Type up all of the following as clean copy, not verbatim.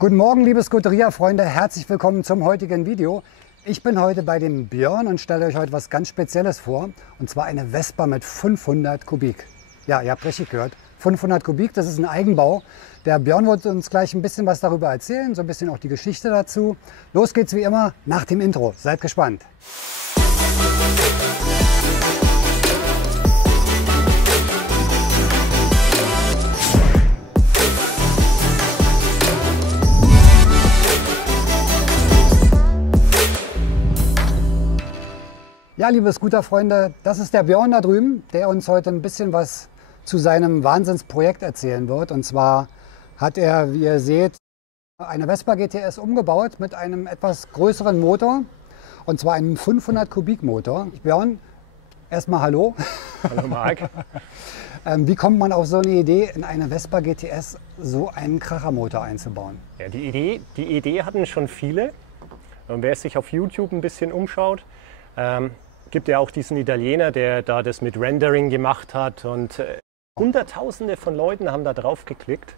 Guten Morgen, liebe Scuderia-Freunde, herzlich willkommen zum heutigen Video. Ich bin heute bei dem Björn und stelle euch heute was ganz Spezielles vor, und zwar eine Vespa mit 500 Kubik. Ja, ihr habt richtig gehört, 500 Kubik, das ist ein Eigenbau. Der Björn wird uns gleich ein bisschen was darüber erzählen, so ein bisschen auch die Geschichte dazu. Los geht's wie immer nach dem Intro, seid gespannt. Ja, liebe Scooter-Freunde, das ist der Björn da drüben, der uns heute ein bisschen was zu seinem Wahnsinnsprojekt erzählen wird. Und zwar hat er, wie ihr seht, eine Vespa GTS umgebaut mit einem etwas größeren Motor, und zwar einem 500 Kubik Motor. Björn, erstmal hallo. Hallo Marc. Wie kommt man auf so eine Idee, in eine Vespa GTS so einen Krachermotor einzubauen? Ja, die Idee hatten schon viele. Und wer sich auf YouTube ein bisschen umschaut, gibt ja auch diesen Italiener, der da das mit Rendering gemacht hat, und Hunderttausende von Leuten haben da drauf geklickt.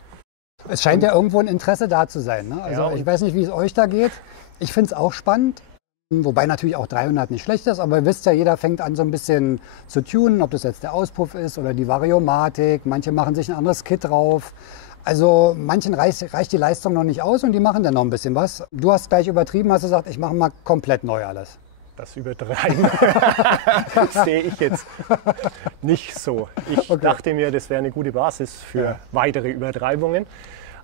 Es scheint ja irgendwo ein Interesse da zu sein, ne? Also ja, ich weiß nicht, wie es euch da geht. Ich finde es auch spannend, wobei natürlich auch 300 nicht schlecht ist, aber ihr wisst ja, jeder fängt an so ein bisschen zu tunen, ob das jetzt der Auspuff ist oder die Variomatik. Manche machen sich ein anderes Kit drauf. Also manchen reicht die Leistung noch nicht aus und die machen dann noch ein bisschen was. Du hast gleich übertrieben, hast gesagt, ich mache mal komplett neu alles. Das Übertreiben sehe ich jetzt nicht so. Ich dachte mir, das wäre eine gute Basis für weitere Übertreibungen.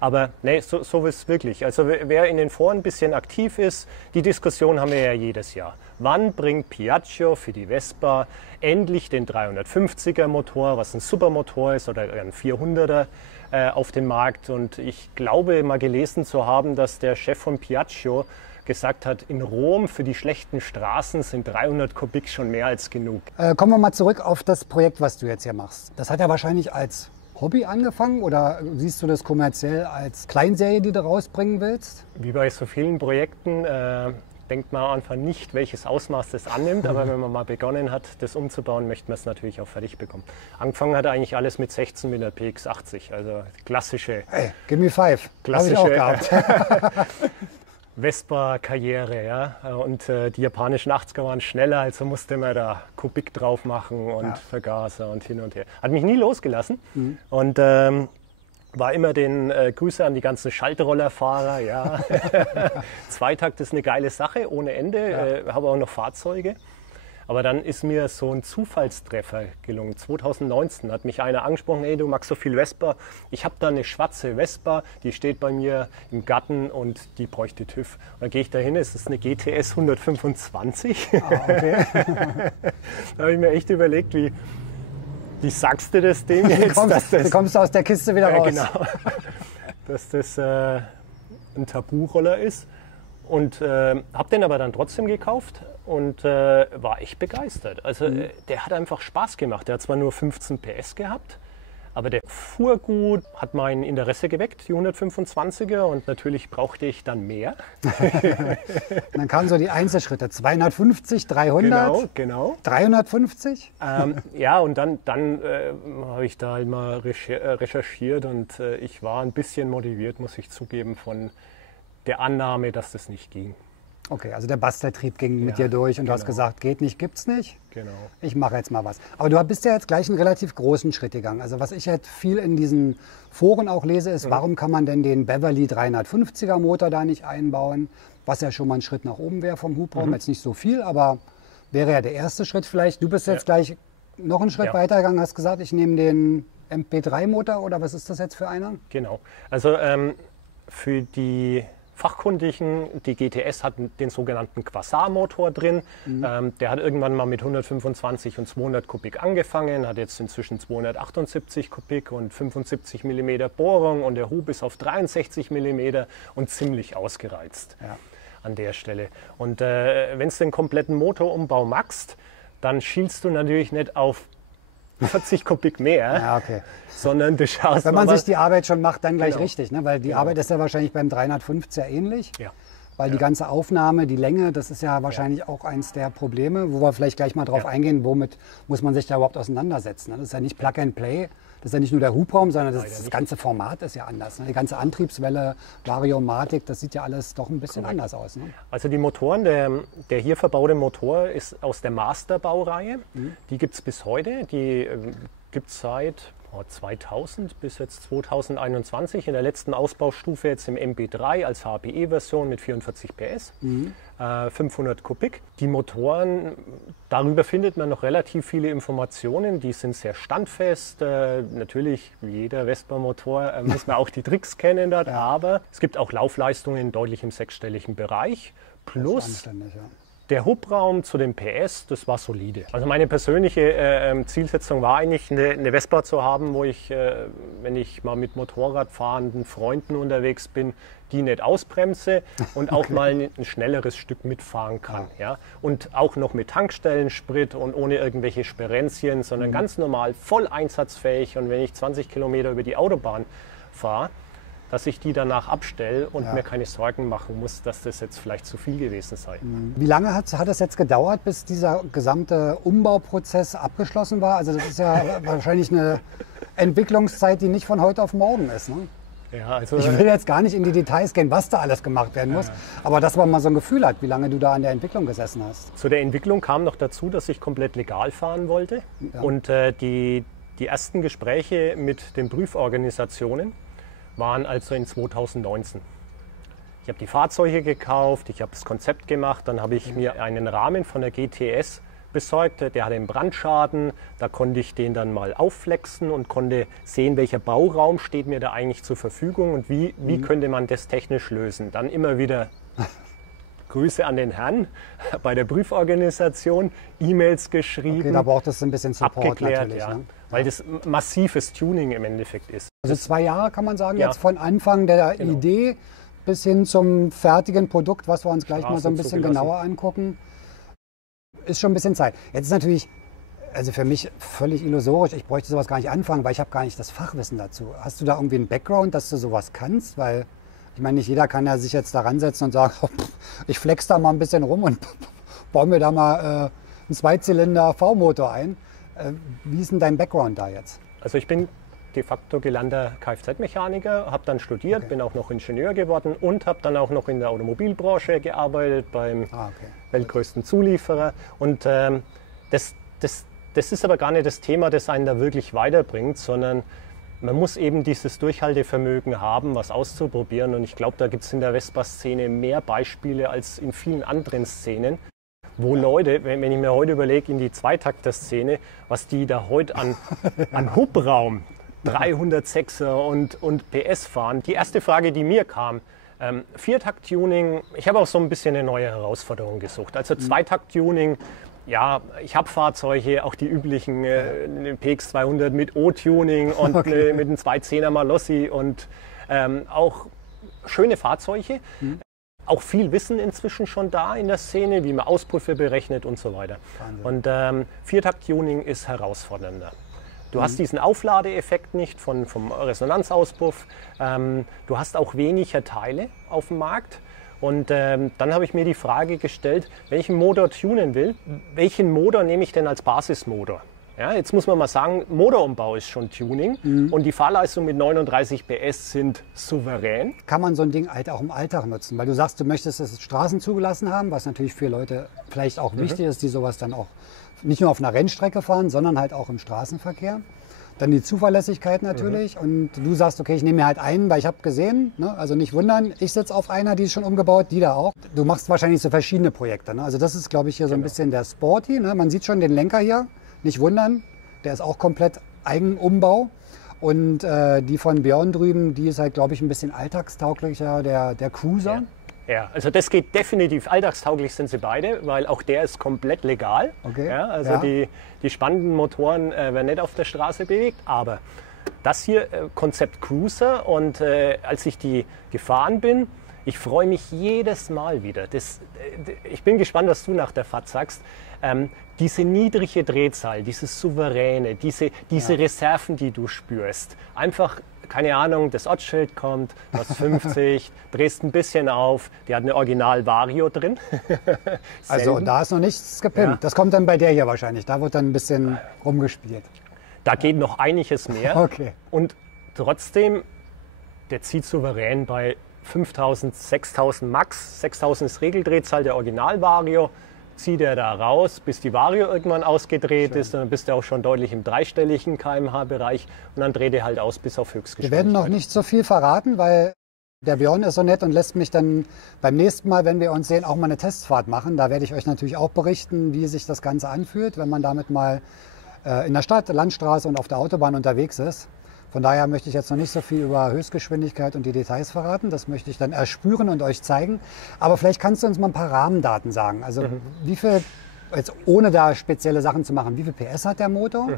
Aber nee, so ist es wirklich. Also wer in den Foren ein bisschen aktiv ist, die Diskussion haben wir ja jedes Jahr. Wann bringt Piaggio für die Vespa endlich den 350er Motor, was ein Supermotor ist, oder ein 400er auf den Markt? Und ich glaube mal gelesen zu haben, dass der Chef von Piaggio gesagt hat, in Rom für die schlechten Straßen sind 300 Kubik schon mehr als genug. Kommen wir mal zurück auf das Projekt, was du jetzt hier machst. Das hat ja wahrscheinlich als Hobby angefangen, oder siehst du das kommerziell als Kleinserie, die du rausbringen willst? Wie bei so vielen Projekten denkt man am Anfang nicht, welches Ausmaß das annimmt, aber wenn man mal begonnen hat, das umzubauen, möchte man es natürlich auch fertig bekommen. Angefangen hat eigentlich alles mit 16 mit der PX80, also klassische. Hey, give me five. Klassische Hab ich auch gehabt. Vespa-Karriere, ja. Und die japanischen 80er waren schneller, also musste man da Kubik drauf machen und Vergaser und hin und her. Hat mich nie losgelassen und war immer den Grüße an die ganzen Schaltrollerfahrer. Ja. Zweitakt ist eine geile Sache, ohne Ende, habe auch noch Fahrzeuge. Aber dann ist mir so ein Zufallstreffer gelungen. 2019 hat mich einer angesprochen, hey, du magst so viel Vespa. Ich habe da eine schwarze Vespa, die steht bei mir im Garten und die bräuchte TÜV. Und dann gehe ich da hin, es ist eine GTS 125. Okay. Da habe ich mir echt überlegt, wie sagst du das Ding jetzt? Du kommst aus der Kiste wieder raus. Genau, dass das ein Tabu-Roller ist. Und habe den aber dann trotzdem gekauft und war echt begeistert. Also der hat einfach Spaß gemacht. Der hat zwar nur 15 PS gehabt, aber der fuhr gut, hat mein Interesse geweckt, die 125er, und natürlich brauchte ich dann mehr. Dann kamen so die Einzelschritte, 250, 300, genau. 350. Ja, und dann habe ich da mal recherchiert und ich war ein bisschen motiviert, muss ich zugeben, von der Annahme, dass das nicht ging. Okay, also der Basteltrieb ging mit dir durch und du hast gesagt, geht nicht, gibt's nicht. Genau. Ich mache jetzt mal was. Aber du bist ja jetzt gleich einen relativ großen Schritt gegangen. Also was ich jetzt viel in diesen Foren auch lese, ist, warum kann man denn den Beverly 350er Motor da nicht einbauen? Was ja schon mal ein Schritt nach oben wäre vom Hubraum. Jetzt nicht so viel, aber wäre ja der erste Schritt vielleicht. Du bist jetzt gleich noch einen Schritt weitergegangen, hast gesagt, ich nehme den MP3 Motor, oder was ist das jetzt für einer? Genau. Also für die Fachkundigen, die GTS hat den sogenannten Quasar-Motor drin. Der hat irgendwann mal mit 125 und 200 Kubik angefangen, hat jetzt inzwischen 278 Kubik und 75 mm Bohrung, und der Hub ist auf 63 mm und ziemlich ausgereizt an der Stelle. Und wenn du den kompletten Motorumbau machst, dann schielst du natürlich nicht auf 40 Kubik mehr, sondern du schaust wenn man sich die Arbeit schon macht, dann gleich richtig, ne? Weil die Arbeit ist ja wahrscheinlich beim 350er ähnlich. Ja. Weil die ganze Aufnahme, die Länge, das ist ja wahrscheinlich auch eins der Probleme, wo wir vielleicht gleich mal drauf eingehen, womit muss man sich da überhaupt auseinandersetzen. Das ist ja nicht Plug and Play, Das ist ja nicht nur der Hubraum, sondern das nicht. ganze Format ist ja anders. Ne? Die ganze Antriebswelle, Variomatik, das sieht ja alles doch ein bisschen anders aus. Ne? Also die Motoren, der hier verbaute Motor ist aus der Master-Baureihe. Die gibt es bis heute. Die gibt es seit 2000 bis jetzt 2021. In der letzten Ausbaustufe jetzt im MB3 als HPE-Version mit 44 PS. 500 Kubik. Die Motoren, darüber findet man noch relativ viele Informationen. Die sind sehr standfest. Natürlich, wie jeder Vespa-Motor, muss man auch die Tricks kennen dort. Aber es gibt auch Laufleistungen deutlich im sechsstelligen Bereich. Plus der Hubraum zu den PS, das war solide. Also meine persönliche Zielsetzung war eigentlich, eine Vespa zu haben, wo ich, wenn ich mal mit Motorradfahrenden Freunden unterwegs bin, die nicht ausbremse und auch mal ein schnelleres Stück mitfahren kann. Ja. Und auch noch mit Tankstellensprit und ohne irgendwelche Sperenzien, sondern ganz normal, voll einsatzfähig. Und wenn ich 20 Kilometer über die Autobahn fahre, dass ich die danach abstelle und mir keine Sorgen machen muss, dass das jetzt vielleicht zu viel gewesen sei. Wie lange hat es jetzt gedauert, bis dieser gesamte Umbauprozess abgeschlossen war? Also das ist ja wahrscheinlich eine Entwicklungszeit, die nicht von heute auf morgen ist. Ne? Ja, also ich will jetzt gar nicht in die Details gehen, was da alles gemacht werden muss, aber dass man mal so ein Gefühl hat, wie lange du da an der Entwicklung gesessen hast. Zu der Entwicklung kam noch dazu, dass ich komplett legal fahren wollte. Und die ersten Gespräche mit den Prüforganisationen waren also in 2019. Ich habe die Fahrzeuge gekauft, ich habe das Konzept gemacht, dann habe ich mir einen Rahmen von der GTS besorgt, der hatte einen Brandschaden, da konnte ich den dann mal aufflexen und konnte sehen, welcher Bauraum steht mir da eigentlich zur Verfügung und wie könnte man das technisch lösen. Dann immer wieder Grüße an den Herrn bei der Prüforganisation, E-Mails geschrieben. Okay, da braucht es ein bisschen Support abgeklärt, natürlich. Ne? Weil das massives Tuning im Endeffekt ist. Also 2 Jahre kann man sagen, jetzt von Anfang der Idee bis hin zum fertigen Produkt, was wir uns gleich mal so ein bisschen genauer angucken, ist schon ein bisschen Zeit. Jetzt ist natürlich, also für mich völlig illusorisch, ich bräuchte sowas gar nicht anfangen, weil ich habe gar nicht das Fachwissen dazu. Hast du da irgendwie einen Background, dass du sowas kannst? Weil ich meine, nicht jeder kann ja sich jetzt da ransetzen und sagen, ich flex da mal ein bisschen rum und baue mir da mal einen Zweizylinder V-Motor ein. Wie ist denn dein Background da jetzt? Also ich bin de facto gelernter Kfz-Mechaniker, habe dann studiert, bin auch noch Ingenieur geworden und habe dann auch noch in der Automobilbranche gearbeitet beim weltgrößten Zulieferer. Und das ist aber gar nicht das Thema, das einen da wirklich weiterbringt, sondern man muss eben dieses Durchhaltevermögen haben, was auszuprobieren. Und ich glaube, da gibt es in der Vespa-Szene mehr Beispiele als in vielen anderen Szenen, wo Leute, wenn ich mir heute überlege, in die Zweitakter-Szene, was die da heute an Hubraum, 306er und PS fahren. Die erste Frage, die mir kam, Viertakt-Tuning, ich habe auch so ein bisschen eine neue Herausforderung gesucht. Also Zweitakt-Tuning, ja, ich habe Fahrzeuge, auch die üblichen PX200 mit O-Tuning und mit einem 210er Malossi und auch schöne Fahrzeuge. Auch viel Wissen inzwischen schon da in der Szene, wie man Auspuffe berechnet und so weiter. Wahnsinn. Und Viertakt-Tuning ist herausfordernder. Du hast diesen Aufladeeffekt nicht vom Resonanzauspuff. Du hast auch weniger Teile auf dem Markt. Und dann habe ich mir die Frage gestellt, wenn ich einen Motor tunen will, welchen Motor nehme ich denn als Basismotor? Ja, jetzt muss man mal sagen, Motorumbau ist schon Tuning und die Fahrleistung mit 39 PS sind souverän. Kann man so ein Ding halt auch im Alltag nutzen? Weil du sagst, du möchtest es Straßen zugelassen haben, was natürlich für Leute vielleicht auch wichtig ist, die sowas dann auch nicht nur auf einer Rennstrecke fahren, sondern halt auch im Straßenverkehr. Dann die Zuverlässigkeit natürlich und du sagst, okay, ich nehme mir halt einen, weil ich habe gesehen, ne? Also nicht wundern, ich sitze auf einer, die ist schon umgebaut, die da auch. Du machst wahrscheinlich so verschiedene Projekte, ne? Also das ist, glaube ich, hier so ein bisschen der Sporty, ne? Man sieht schon den Lenker hier, nicht wundern, der ist auch komplett Eigenumbau. Und die von Björn drüben, die ist halt, glaube ich, ein bisschen alltagstauglicher, der Cruiser. Ja, also das geht definitiv. Alltagstauglich sind sie beide, weil auch der ist komplett legal. Okay. Ja, also die spannenden Motoren werden nicht auf der Straße bewegt, aber das hier Konzept Cruiser und als ich die gefahren bin, ich freue mich jedes Mal wieder. Ich bin gespannt, was du nach der Fahrt sagst. Diese niedrige Drehzahl, dieses Souveräne, diese Reserven, die du spürst. Einfach, keine Ahnung, das Ortsschild kommt, du hast 50, drehst ein bisschen auf, die hat eine Original-Vario drin. Also da ist noch nichts gepimpt. Ja. Das kommt dann bei der hier wahrscheinlich, da wird dann ein bisschen rumgespielt. Da geht noch einiges mehr. Okay. Und trotzdem, der zieht souverän bei 5000, 6000 Max. 6000 ist Regeldrehzahl der Original-Vario. Zieht er da raus, bis die Vario irgendwann ausgedreht ist. Dann bist du auch schon deutlich im dreistelligen kmh-Bereich. Und dann dreht er halt aus bis auf Höchstgeschwindigkeit. Wir werden noch nicht so viel verraten, weil der Björn ist so nett und lässt mich dann beim nächsten Mal, wenn wir uns sehen, auch mal eine Testfahrt machen. Da werde ich euch natürlich auch berichten, wie sich das Ganze anfühlt, wenn man damit mal in der Stadt, Landstraße und auf der Autobahn unterwegs ist. Von daher möchte ich jetzt noch nicht so viel über Höchstgeschwindigkeit und die Details verraten. Das möchte ich dann erspüren und euch zeigen. Aber vielleicht kannst du uns mal ein paar Rahmendaten sagen. Also wie viel, jetzt ohne da spezielle Sachen zu machen, wie viel PS hat der Motor?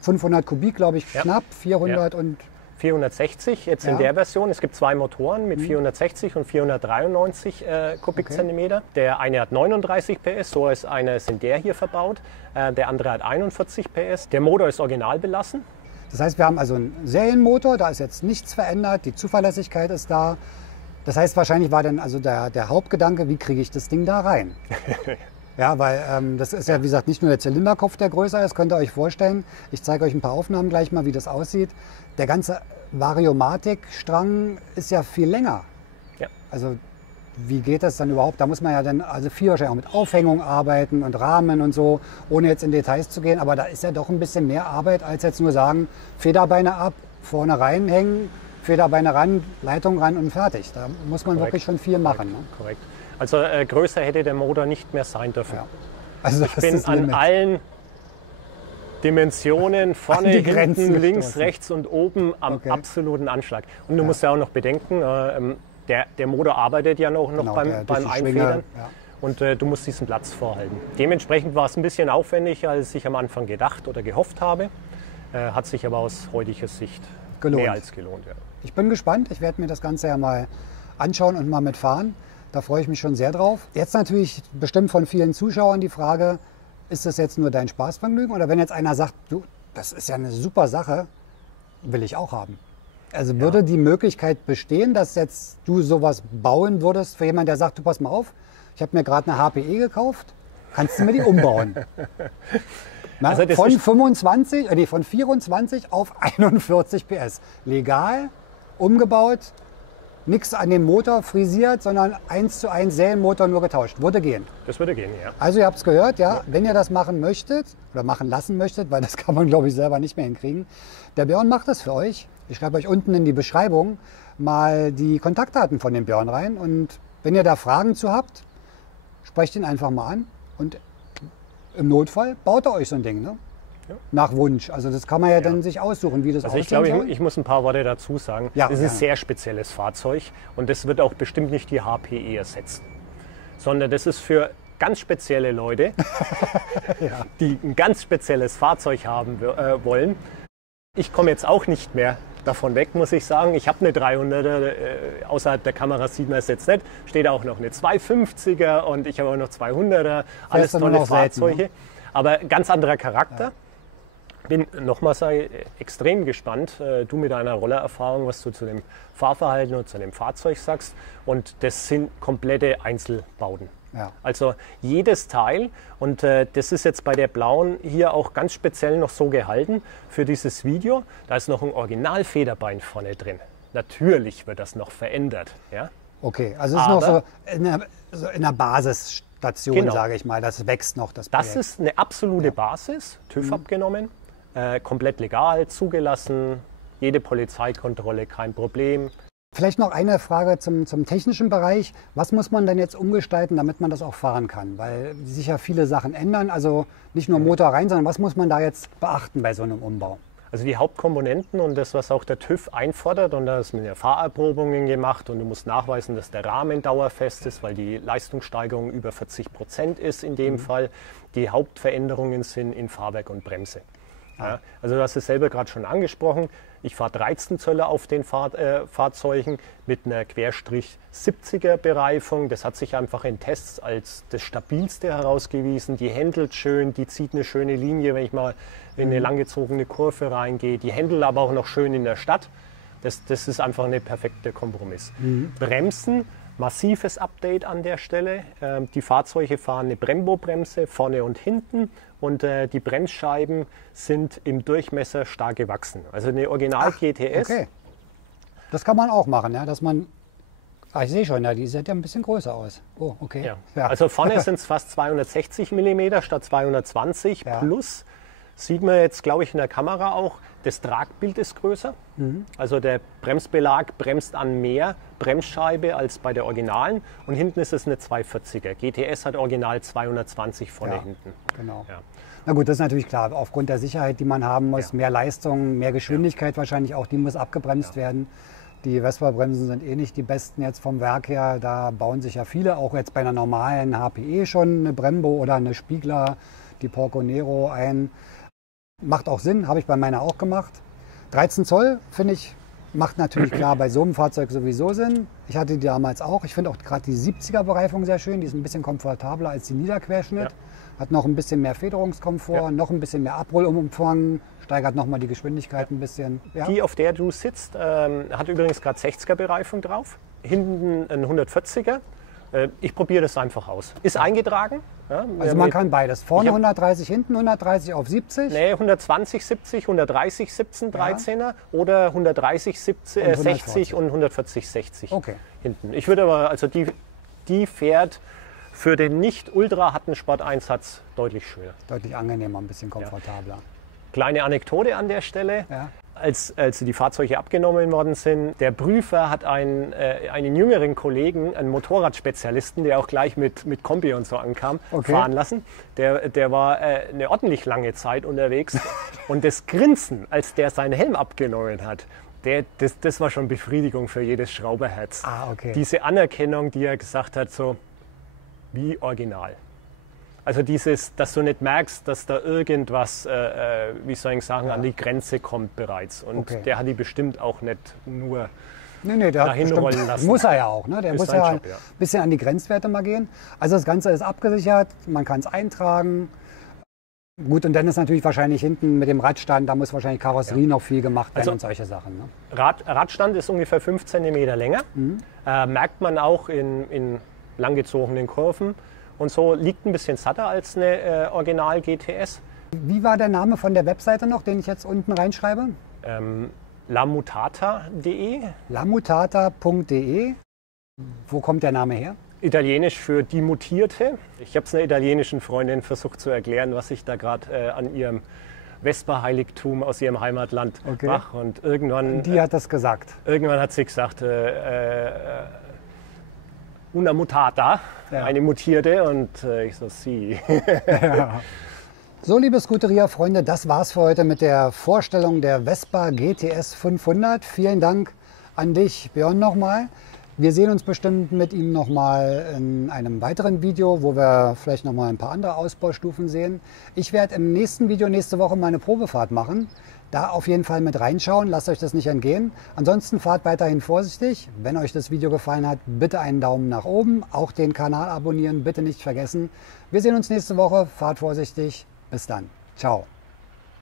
500 Kubik, glaube ich, knapp, 400 und... 460 jetzt in der Version. Es gibt zwei Motoren mit 460 und 493 Kubikzentimeter. Der eine hat 39 PS, so ist einer ist in der hier verbaut. Der andere hat 41 PS. Der Motor ist original belassen. Das heißt, wir haben also einen Serienmotor, da ist jetzt nichts verändert, die Zuverlässigkeit ist da. Das heißt, wahrscheinlich war dann also der Hauptgedanke, wie kriege ich das Ding da rein? Ja, weil das ist ja, wie gesagt, nicht nur der Zylinderkopf, der größer ist, könnt ihr euch vorstellen. Ich zeige euch ein paar Aufnahmen gleich mal, wie das aussieht. Der ganze Variomatik-Strang ist ja viel länger. Ja. Also wie geht das dann überhaupt? Da muss man ja dann also viel wahrscheinlich auch mit Aufhängung arbeiten und Rahmen und so, ohne jetzt in Details zu gehen. Aber da ist ja doch ein bisschen mehr Arbeit, als jetzt nur sagen, Federbeine ab, vorne reinhängen, Federbeine ran, Leitung ran und fertig. Da muss man wirklich schon viel machen. Ne? Korrekt. Also größer hätte der Motor nicht mehr sein dürfen. Ja. Also ich bin an allen Dimensionen, vorne, hinten, links, rechts und oben am absoluten Anschlag. Und du musst ja auch noch bedenken, der Motor arbeitet ja noch beim Einfedern. Ja. Und du musst diesen Platz vorhalten. Dementsprechend war es ein bisschen aufwendiger, als ich am Anfang gedacht oder gehofft habe. Hat sich aber aus heutiger Sicht mehr als gelohnt. Ja. Ich bin gespannt. Ich werde mir das Ganze ja mal anschauen und mal mitfahren. Da freue ich mich schon sehr drauf. Jetzt natürlich bestimmt von vielen Zuschauern die Frage, ist das jetzt nur dein Spaßvergnügen? Oder wenn jetzt einer sagt, du, das ist ja eine super Sache, will ich auch haben. Also würde die Möglichkeit bestehen, dass jetzt du sowas bauen würdest für jemanden, der sagt, du pass mal auf, ich habe mir gerade eine HPE gekauft, kannst du mir die umbauen? Na, also von 24 auf 41 PS. Legal, umgebaut, nichts an dem Motor frisiert, sondern 1:1 Serienmotor nur getauscht. Würde gehen. Das würde gehen, ja. Also ihr habt es gehört, ja. Wenn ihr das machen möchtet oder machen lassen möchtet, weil das kann man, glaube ich, selber nicht mehr hinkriegen, der Björn macht das für euch. Ich schreibe euch unten in die Beschreibung mal die Kontaktdaten von dem Björn rein. Und wenn ihr da Fragen zu habt, sprecht ihn einfach mal an. Und im Notfall baut er euch so ein Ding, ne? Ja. Nach Wunsch. Also das kann man ja dann sich aussuchen, wie das aussehen soll. Ich glaube, ich muss ein paar Worte dazu sagen. Ja, das ist ein sehr spezielles Fahrzeug und das wird auch bestimmt nicht die HPE ersetzen, sondern das ist für ganz spezielle Leute, die ein ganz spezielles Fahrzeug haben wollen. Ich komme jetzt auch nicht mehr davon weg, muss ich sagen. Ich habe eine 300er, außerhalb der Kamera sieht man es jetzt nicht, steht auch noch eine 250er und ich habe auch noch 200er, alles tolle Fahrzeuge. Selten, ne? Aber ganz anderer Charakter. Ja. Bin nochmal extrem gespannt, du mit deiner Rollererfahrung, was du zu dem Fahrverhalten und zu dem Fahrzeug sagst. Und das sind komplette Einzelbauten. Ja. Also jedes Teil, und das ist jetzt bei der blauen hier auch ganz speziell noch so gehalten für dieses Video. Da ist noch ein Original-Federbein vorne drin. Natürlich wird das noch verändert. Ja? Okay, also es ist noch so in der Basisstation, sage ich mal. Das wächst noch, das Projekt. Das ist eine absolute Basis, TÜV abgenommen. Komplett legal, zugelassen, jede Polizeikontrolle, kein Problem. Vielleicht noch eine Frage zum technischen Bereich. Was muss man denn jetzt umgestalten, damit man das auch fahren kann? Weil sich ja viele Sachen ändern, also nicht nur Motor rein, sondern was muss man da jetzt beachten bei so einem Umbau? Also die Hauptkomponenten und das, was auch der TÜV einfordert, und da ist mit der Fahrerprobungen gemacht und du musst nachweisen, dass der Rahmen dauerfest ist, weil die Leistungssteigerung über 40% ist in dem Fall. Die Hauptveränderungen sind in Fahrwerk und Bremse. Ja, also du hast es selber gerade schon angesprochen. Ich fahre 13 Zöller auf den Fahrzeugen mit einer Querstrich 70er Bereifung. Das hat sich einfach in Tests als das stabilste herausgewiesen. Die händelt schön, die zieht eine schöne Linie, wenn ich mal in eine langgezogene Kurve reingehe. Die händelt aber auch noch schön in der Stadt. Das ist einfach ein perfekter Kompromiss. Bremsen Massives Update an der Stelle. Die Fahrzeuge fahren eine Brembo-Bremse vorne und hinten und die Bremsscheiben sind im Durchmesser stark gewachsen. Also eine Original GTS. Okay. Das kann man auch machen, ja, dass man. Ich sehe schon, ja, die sieht ja ein bisschen größer aus. Oh, okay. Ja. Ja. Also vorne sind es fast 260 mm statt 220 Ja. plus. Sieht man jetzt, glaube ich, in der Kamera auch, das Tragbild ist größer. Also der Bremsbelag bremst an mehr Bremsscheibe als bei der Originalen. Und hinten ist es eine 240er. GTS hat Original 220 vorne Ja. hinten. Genau. Ja. Na gut, das ist natürlich klar. Aufgrund der Sicherheit, die man haben muss, Ja. mehr Leistung, mehr Geschwindigkeit wahrscheinlich auch, die muss abgebremst werden. Die Vespa-Bremsen sind eh nicht die besten jetzt vom Werk her. Da bauen sich ja viele, auch jetzt bei einer normalen HPE schon eine Brembo oder eine Spiegler, die Porco Nero ein. Macht auch Sinn, habe ich bei meiner auch gemacht. 13 Zoll, finde ich, macht natürlich klar bei so einem Fahrzeug sowieso Sinn. Ich hatte die damals auch. Ich finde auch gerade die 70er-Bereifung sehr schön. Die ist ein bisschen komfortabler als die Niederquerschnitt. Ja. Hat noch ein bisschen mehr Federungskomfort, Ja. noch ein bisschen mehr Abrollumfang, steigert nochmal die Geschwindigkeit ein bisschen. Ja. Die, auf der du sitzt, hat übrigens gerade 60er-Bereifung drauf. Hinten ein 140er. Ich probiere das einfach aus. Ist eingetragen. Ja, Also man kann beides. Vorne Ich hab- 130, hinten 130 auf 70. Nee, 120, 70, 130, 17, 13er oder 130, 70, Und 140. 60 und 140, 60 Okay. hinten. Ich würde aber, also die fährt für den nicht ultra harten Sport-Einsatz deutlich schöner. Deutlich angenehmer, ein bisschen komfortabler. Kleine Anekdote an der Stelle. Ja. Als die Fahrzeuge abgenommen worden sind, der Prüfer hat einen jüngeren Kollegen, einen Motorradspezialisten, der auch gleich mit Kombi und so ankam, Okay. fahren lassen. Der war eine ordentlich lange Zeit unterwegs. Und das Grinsen, als der seinen Helm abgenommen hat, das war schon Befriedigung für jedes Schrauberherz. Ah, okay. Diese Anerkennung, die er gesagt hat, so wie original. Also dieses, dass du nicht merkst, dass da irgendwas, wie soll ich sagen, an die Grenze kommt bereits. Und Okay. der hat die bestimmt auch nicht nur Nee, der hat dahin bestimmt, rollen lassen. muss er ja auch. Ne? Der Ist muss sein ja Job, ja. ein bisschen an die Grenzwerte mal gehen. Also das Ganze ist abgesichert, man kann es eintragen. Gut, und dann ist natürlich wahrscheinlich hinten mit dem Radstand, da muss wahrscheinlich Karosserie noch viel gemacht werden Also- und solche Sachen. Ne? Radstand ist ungefähr 5 cm länger. Merkt man auch in langgezogenen Kurven. Und so liegt ein bisschen satter als eine Original GTS. Wie war der Name von der Webseite noch, den ich jetzt unten reinschreibe? Lamutata.de, lamutata.de. Wo kommt der Name her? italienisch für die Mutierte. Ich habe es einer italienischen Freundin versucht zu erklären, was ich da gerade an ihrem Vespa-Heiligtum aus ihrem Heimatland Okay. mache. Und irgendwann Die hat das gesagt. hat sie gesagt, una mutata, Ja. eine Mutierte. Und ich so, sie. So, liebe Scuderia-Freunde, das war's für heute mit der Vorstellung der Vespa GTS 500. Vielen Dank an dich, Björn, nochmal. Wir sehen uns bestimmt mit ihm nochmal in einem weiteren Video, wo wir vielleicht nochmal ein paar andere Ausbaustufen sehen. Ich werde im nächsten Video nächste Woche meine Probefahrt machen. Da auf jeden Fall mit reinschauen, lasst euch das nicht entgehen. Ansonsten fahrt weiterhin vorsichtig. Wenn euch das Video gefallen hat, bitte einen Daumen nach oben. Auch den Kanal abonnieren, bitte nicht vergessen. Wir sehen uns nächste Woche. Fahrt vorsichtig. Bis dann. Ciao.